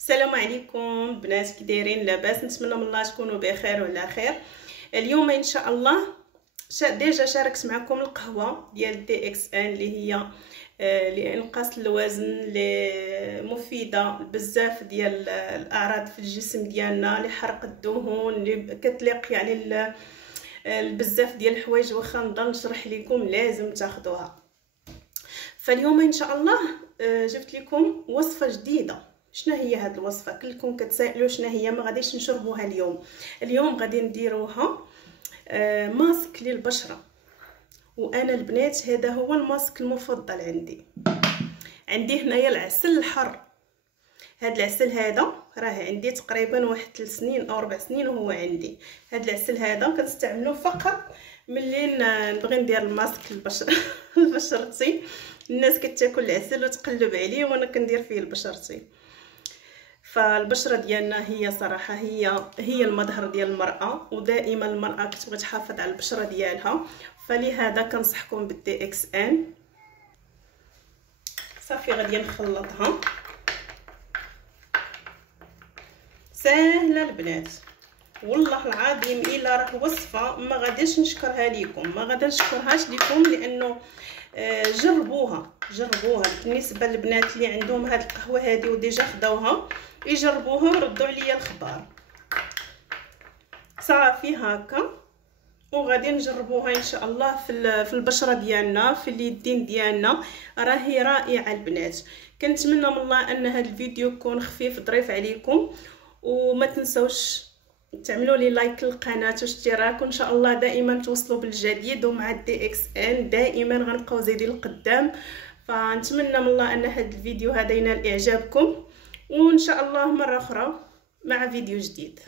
السلام عليكم بنات، كي دايرين؟ لاباس؟ نتمنى من الله تكونوا بخير وعلى خير. اليوم ان شاء الله ديجا شاركت معكم القهوه ديال دي اكس ان اللي هي لانقاص الوزن، اللي مفيده بزاف ديال الاعراض في الجسم ديالنا، لحرق الدهون، اللي كتليق يعني بزاف ديال الحوايج. واخا نضل نشرح لكم لازم تاخذوها. فاليوم ان شاء الله جبت لكم وصفه جديده. شنو هي هاد الوصفه؟ كلكم كتسائلوا شنو هي. ما غاديش نشربوها اليوم غادي نديروها ماسك للبشره. وانا البنات هذا هو الماسك المفضل عندي هنايا العسل الحر. هاد العسل هذا راه عندي تقريبا واحد 3 سنين او 4 سنين وهو عندي. هاد العسل هذا كنستعملو فقط ملي نبغي ندير الماسك لبشرتي. الناس كتاكل العسل وتقلب عليه، وانا كندير فيه لبشرتي. فالبشره ديالنا هي صراحه هي المظهر ديال المراه، ودائما المراه كتبغي تحافظ على البشره ديالها. فلهذا كنصحكم بالدي اكس ان. صافي غادي نخلطها. ساهله البنات والله العظيم، الا راه وصفه ما غاديش نشكرها لكم، ما غاديش نشكرهاش لكم، لانه جربوها. بالنسبه للبنات اللي عندهم هاد القهوه هذه وديجا خداوها، يجربوها وردوا عليا الخبار. صافي هكا، وغادي نجربوها ان شاء الله في البشره ديالنا، في اليدين ديالنا. راهي رائعه البنات. كنتمنى من الله ان هذا الفيديو يكون خفيف ظريف عليكم، وما تنسوش تعملوا لي لايك للقناه واشتراك، وان شاء الله دائما توصلوا بالجديد. ومع دي اكس ان دائما غنبقاو زايدين لقدام. فنتمنى من الله ان هذا الفيديو هذا ينال اعجابكم، وان شاء الله مره اخرى مع فيديو جديد.